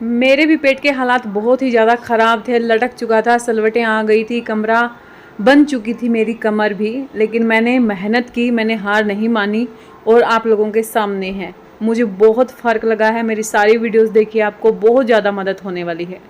मेरे भी पेट के हालात बहुत ही ज़्यादा ख़राब थे, लटक चुका था, सलवटें आ गई थी, कमरा बन चुकी थी मेरी कमर भी। लेकिन मैंने मेहनत की, मैंने हार नहीं मानी और आप लोगों के सामने है। मुझे बहुत फ़र्क लगा है। मेरी सारी वीडियोस देखिए, आपको बहुत ज़्यादा मदद होने वाली है।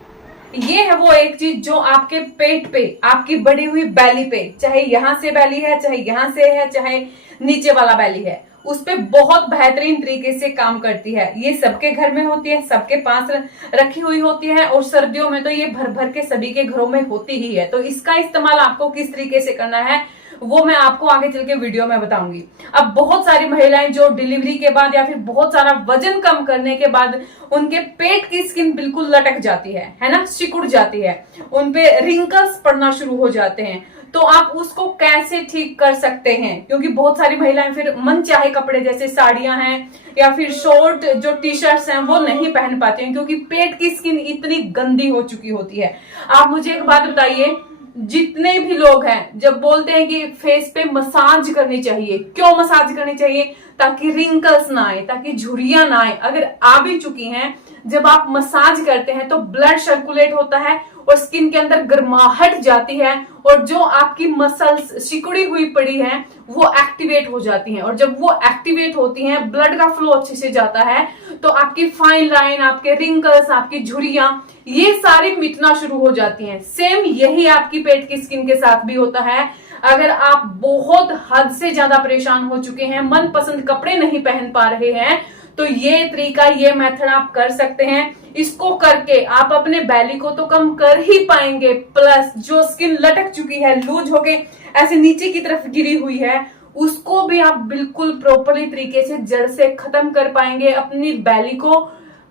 ये है वो एक चीज जो आपके पेट पे, आपकी बढ़ी हुई बैली पे, चाहे यहाँ से बैली है, चाहे यहाँ से है, चाहे नीचे वाला बैली है, उस पे बहुत बेहतरीन तरीके से काम करती है। ये सबके घर में होती है, सबके पास रखी हुई होती है और सर्दियों में तो ये भर भर के सभी के घरों में होती ही है। तो इसका इस्तेमाल आपको किस तरीके से करना है वो मैं आपको आगे चल के वीडियो में बताऊंगी। अब बहुत सारी महिलाएं जो डिलीवरी के बाद या फिर बहुत सारा वजन कम करने के बाद उनके पेट की स्किन बिल्कुल लटक जाती है ना, सिकुड़ जाती है, उनपे रिंकल्स पड़ना शुरू हो जाते हैं। तो आप उसको कैसे ठीक कर सकते हैं, क्योंकि बहुत सारी महिलाएं फिर मन चाहे कपड़े जैसे साड़ियां हैं या फिर शॉर्ट जो टी शर्ट्स हैं वो नहीं पहन पाते हैं, क्योंकि पेट की स्किन इतनी गंदी हो चुकी होती है। आप मुझे एक बात बताइए, जितने भी लोग हैं जब बोलते हैं कि फेस पे मसाज करनी चाहिए, क्यों मसाज करनी चाहिए? ताकि रिंकल्स ना आए, ताकि झुर्रियां ना आए। अगर आ भी चुकी हैं, जब आप मसाज करते हैं तो ब्लड सर्कुलेट होता है और स्किन के अंदर गर्माहट जाती है और जो आपकी मसल्स सिकुड़ी हुई पड़ी हैं वो एक्टिवेट हो जाती हैं। और जब वो एक्टिवेट होती हैं, ब्लड का फ्लो अच्छे से जाता है, तो आपकी फाइन लाइन, आपके रिंकल्स, आपकी झुर्रियां, ये सारी मिटना शुरू हो जाती हैं। सेम यही आपकी पेट की स्किन के साथ भी होता है। अगर आप बहुत हद से ज्यादा परेशान हो चुके हैं, मनपसंद कपड़े नहीं पहन पा रहे हैं, तो ये तरीका, ये मेथड आप कर सकते हैं। इसको करके आप अपने बैली को तो कम कर ही पाएंगे, प्लस जो स्किन लटक चुकी है, लूज होके ऐसे नीचे की तरफ गिरी हुई है, उसको भी आप बिल्कुल प्रॉपरली तरीके से जड़ से खत्म कर पाएंगे। अपनी बैली को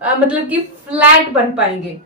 मतलब कि फ्लैट बन पाएंगे।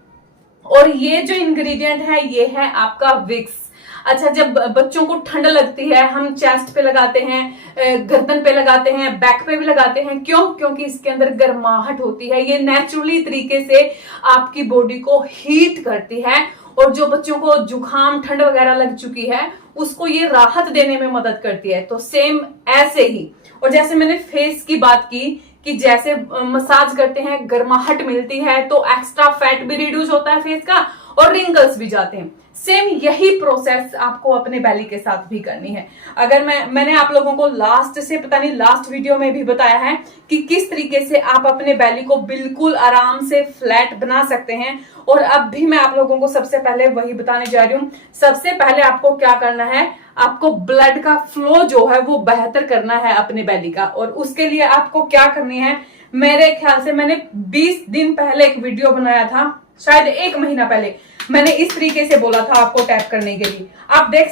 और ये जो इंग्रेडिएंट है ये है आपका विक्स। अच्छा, जब बच्चों को ठंड लगती है, हम चेस्ट पे लगाते हैं, गर्दन पे लगाते हैं, बैक पे भी लगाते हैं। क्यों? क्योंकि इसके अंदर गर्माहट होती है। ये नेचुरली तरीके से आपकी बॉडी को हीट करती है और जो बच्चों को जुकाम, ठंड वगैरह लग चुकी है, उसको ये राहत देने में मदद करती है। तो सेम ऐसे ही, और जैसे मैंने फेस की बात की कि जैसे मसाज करते हैं, गर्माहट मिलती है, तो एक्स्ट्रा फैट भी रिड्यूस होता है फेस का और रिंकल्स भी जाते हैं। सेम यही प्रोसेस आपको अपने बैली के साथ भी करनी है। अगर मैंने आप लोगों को लास्ट से, पता नहीं लास्ट वीडियो में भी बताया है कि किस तरीके से आप अपने बैली को बिल्कुल आराम से फ्लैट बना सकते हैं, और अब भी मैं आप लोगों को सबसे पहले वही बताने जा रही हूँ। सबसे पहले आपको क्या करना है, आपको ब्लड का फ्लो जो है वो बेहतर करना है अपने बैली का। और उसके लिए आपको क्या करनी है, मेरे ख्याल से मैंने 20 दिन पहले एक वीडियो बनाया था, शायद 1 महीना पहले मैंने इस तरीके से बोला था आपको टैप करने के लिए। आप देख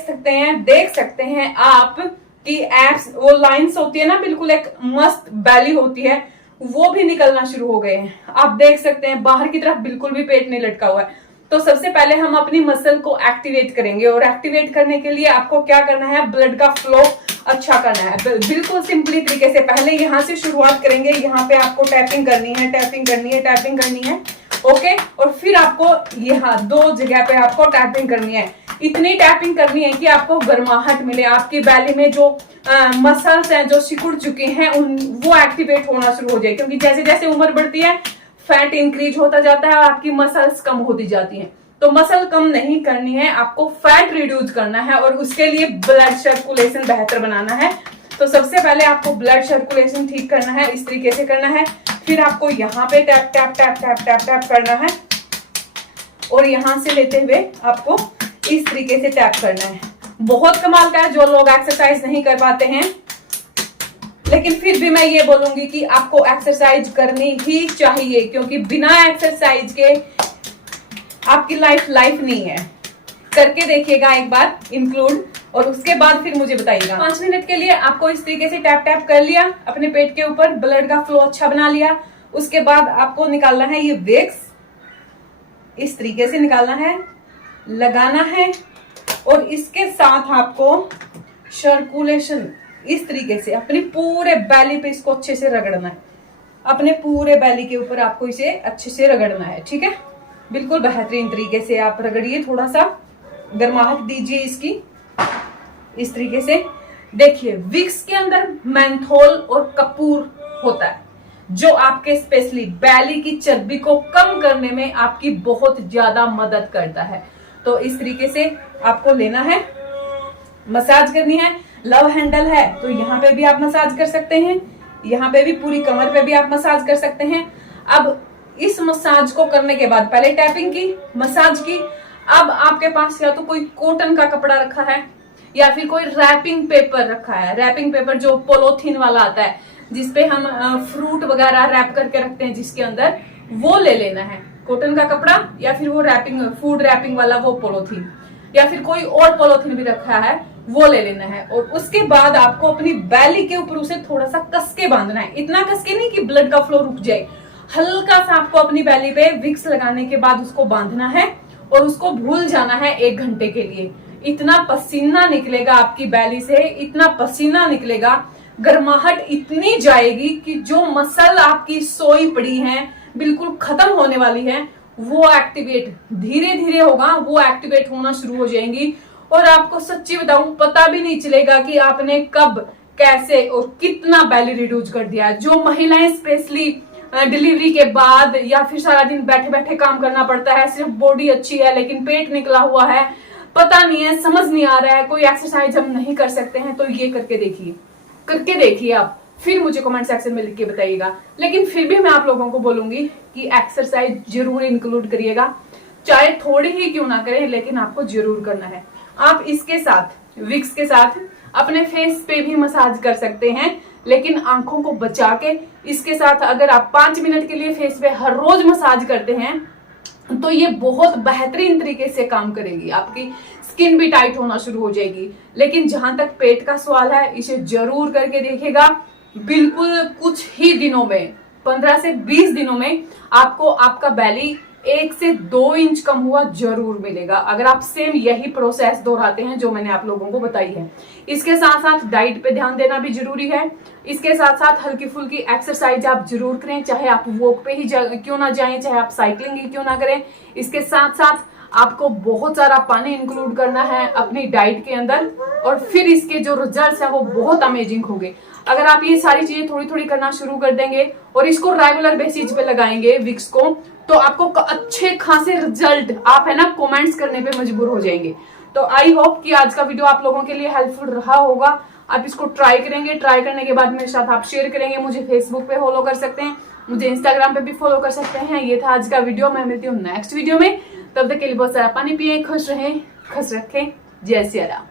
सकते हैं आप कि एप्स, वो लाइंस होती है ना, बिल्कुल एक मस्त बैली होती है, वो भी निकलना शुरू हो गए हैं। आप देख सकते हैं बाहर की तरफ बिल्कुल भी पेट नहीं लटका हुआ है। तो सबसे पहले हम अपनी मसल को एक्टिवेट करेंगे, और एक्टिवेट करने के लिए आपको क्या करना है, ब्लड का फ्लो अच्छा करना है। बिल्कुल सिंपली तरीके से पहले यहाँ से शुरुआत करेंगे। यहाँ पे आपको टैपिंग करनी है, टैपिंग करनी है, टैपिंग करनी है, ओके। और फिर आपको यहाँ 2 जगह पे आपको टैपिंग करनी है। इतनी टैपिंग करनी है कि आपको गर्माहट मिले, आपकी बैली में जो मसल्स हैं जो सिकुड़ चुके हैं वो एक्टिवेट होना शुरू हो जाए। क्योंकि जैसे जैसे उम्र बढ़ती है, फैट इंक्रीज होता जाता है, आपकी मसल्स कम होती जाती हैं। तो मसल कम नहीं करनी है, आपको फैट रिड्यूस करना है, और उसके लिए ब्लड सर्कुलेशन बेहतर बनाना है। तो सबसे पहले आपको ब्लड सर्कुलेशन ठीक करना है, इस तरीके से करना है। फिर आपको यहाँ पे tap tap tap tap tap tap करना है, और यहां से लेते हुए आपको इस तरीके से टैप करना है। बहुत कमाल का है, जो लोग एक्सरसाइज नहीं कर पाते हैं, लेकिन फिर भी मैं ये बोलूंगी कि आपको एक्सरसाइज करनी ही चाहिए, क्योंकि बिना एक्सरसाइज के आपकी लाइफ नहीं है। करके देखिएगा एक बार इंक्लूड, और उसके बाद फिर मुझे बताइएगा। 5 मिनट के लिए आपको इस तरीके से टैप टैप कर लिया अपने पेट के ऊपर, ब्लड का फ्लो अच्छा बना लिया। उसके बाद आपको निकालना है ये विक्स, इस तरीके से निकालना है, लगाना है, और इसके साथ आपको सर्कुलेशन इस तरीके से अपने पूरे बैली पे इसको अच्छे से रगड़ना है। अपने पूरे बैली के ऊपर आपको इसे अच्छे से रगड़ना है, ठीक है। बिल्कुल बेहतरीन तरीके से आप रगड़िए, थोड़ा सा गर्माहट दीजिए इसकी, इस तरीके से। देखिए, विक्स के अंदर मेंथोल और कपूर होता है। जो आपके स्पेशली बैली की चर्बी को कम करने में आपकी बहुत ज्यादा मदद करता है। तो इस तरीके से आपको लेना है, मसाज करनी है। लव हैंडल है तो यहाँ पे भी आप मसाज कर सकते हैं, यहाँ पे भी पूरी कमर पे भी आप मसाज कर सकते हैं। अब इस मसाज को करने के बाद पहले टैपिंग की, मसाज की, अब आपके पास या तो कोई कॉटन का कपड़ा रखा है या फिर कोई रैपिंग पेपर रखा है। रैपिंग पेपर जो पॉलीथीन वाला आता है जिसपे हम फ्रूट वगैरह रैप करके रखते हैं जिसके अंदर, वो ले लेना है। कॉटन का कपड़ा या फिर वो रैपिंग, फूड रैपिंग वाला वो पॉलीथीन, या फिर कोई और पॉलीथीन भी रखा है वो ले लेना है। और उसके बाद आपको अपनी बैली के ऊपर उसे थोड़ा सा कस के बांधना है। इतना कस के नहीं कि ब्लड का फ्लो रुक जाए, हल्का सा आपको अपनी बैली पे विक्स लगाने के बाद उसको बांधना है और उसको भूल जाना है 1 घंटे के लिए। इतना पसीना निकलेगा आपकी बैली से, इतना पसीना निकलेगा, गर्माहट इतनी जाएगी कि जो मसल आपकी सोई पड़ी है, बिल्कुल खत्म होने वाली है, वो एक्टिवेट धीरे धीरे होगा, वो एक्टिवेट होना शुरू हो जाएंगी। और आपको सच्ची बताऊं, पता भी नहीं चलेगा कि आपने कब, कैसे और कितना बैली रिड्यूस कर दिया। जो महिलाएं स्पेशली डिलीवरी के बाद या फिर सारा दिन बैठे बैठे काम करना पड़ता है, सिर्फ बॉडी अच्छी है लेकिन पेट निकला हुआ है, पता नहीं है, समझ नहीं आ रहा है, कोई एक्सरसाइज हम नहीं कर सकते हैं, तो ये करके देखिए आप, फिर मुझे कमेंट सेक्शन में लिख के बताइएगा। लेकिन फिर भी मैं आप लोगों को बोलूंगी कि एक्सरसाइज जरूर इंक्लूड करिएगा, चाहे थोड़ी ही क्यों ना करें, लेकिन आपको जरूर करना है। आप इसके साथ, विक्स के साथ अपने फेस पे भी मसाज कर सकते हैं, लेकिन आंखों को बचा के। इसके साथ अगर आप 5 मिनट के लिए फेस पे हर रोज मसाज करते हैं तो ये बहुत बेहतरीन तरीके से काम करेगी, आपकी स्किन भी टाइट होना शुरू हो जाएगी। लेकिन जहां तक पेट का सवाल है, इसे जरूर करके देखेगा। बिल्कुल कुछ ही दिनों में, 15 से 20 दिनों में आपको आपका बैली 1 से 2 इंच कम हुआ जरूर मिलेगा, अगर आप सेम यही प्रोसेस दोहराते हैं जो मैंने आप लोगों को बताई है। इसके साथ साथ डाइट पे ध्यान देना भी जरूरी है। इसके साथ साथ हल्की फुल्की एक्सरसाइज आप जरूर करें, चाहे आप वॉक पे ही क्यों ना जाएं, चाहे आप साइकिलिंग ही क्यों ना करें। इसके साथ साथ आपको बहुत सारा पानी इंक्लूड करना है अपनी डाइट के अंदर, और फिर इसके जो रिजल्ट्स है वो बहुत अमेजिंग होंगे। अगर आप ये सारी चीजें थोड़ी थोड़ी करना शुरू कर देंगे और इसको रेगुलर बेसिस पे लगाएंगे विक्स को, तो आपको अच्छे खासे रिजल्ट आप है ना कमेंट्स करने पे मजबूर हो जाएंगे। तो आई होप कि आज का वीडियो आप लोगों के लिए हेल्पफुल रहा होगा। आप इसको ट्राई करेंगे, ट्राई करने के बाद मेरे साथ आप शेयर करेंगे। मुझे फेसबुक पे फॉलो कर सकते हैं, मुझे इंस्टाग्राम पे भी फॉलो कर सकते हैं। ये था आज का वीडियो, मैं मिलती हूँ नेक्स्ट वीडियो में। तब तक के लिए बहुत सारा पानी पिए, खुश रहें, खुश रखें। जय सिया राम।